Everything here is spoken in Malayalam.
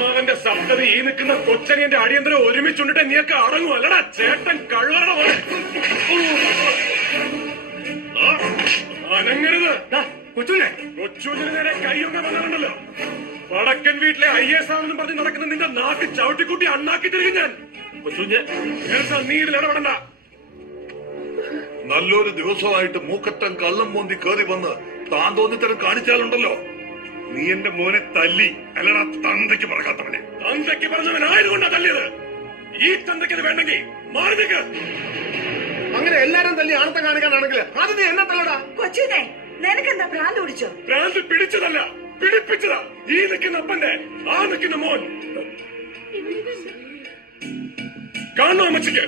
അമ്മാവന്റെ സപ്തതി ഈ നിൽക്കുന്ന കൊച്ചനിയന്റെ അടിയന്തരം ഒരുമിച്ചുണ്ടിട്ട് നീയൊക്കെ അടങ്ങും അല്ലടാ ചേട്ടൻ കഴിവറ പോലെ. അനങ്ങരുത്. കൊച്ചുവിന് നേരെ കൈയൊക്കെ വന്നിട്ടുണ്ടല്ലോ. വടക്കൻ വീട്ടിലെ IAS ആണെന്ന് പറഞ്ഞ് നടക്കുന്ന നിന്റെ നാക്ക് ചവിട്ടിക്കൂട്ടി അണ്ണാക്കി തിരികെ ഞാൻ. നീ ഇതിൽ ഇടപെടണ്ട. നല്ലൊരു ദിവസമായിട്ട് മൂക്കറ്റം കള്ളം മോന്തി കേറി വന്ന് താൻ തോന്നിത്തരം കാണിച്ചാലുണ്ടല്ലോ. നീ എന്റെ മോനെ തല്ലി അല്ലടാ തന്തയ്ക്ക് പറക്കാത്തവനെ. തന്തയ്ക്ക് പറഞ്ഞവനായതുകൊണ്ടാ തല്ലിയത്. ഈ തന്തയ്ക്ക് അത് വേണ്ടെങ്കിൽ മാറി നിൽക്ക്. അങ്ങനെ എല്ലാരും തല്ലി ആണത്തം കാണിക്കാനാണെങ്കിൽ അത് നീ എന്നെ തല്ലടാ. കൊച്ചിനെ നിനക്കെന്താ ഭ്രാന്ത് പിടിച്ചോ? ഭ്രാന്ത് പിടിച്ചതല്ല, പിടിപ്പിച്ചതാ. ഈ നിൽക്കുന്ന അപ്പന്റെ ആ നിൽക്കുന്ന മോൻ. കാണണോ അമ്മച്ചിക്ക്?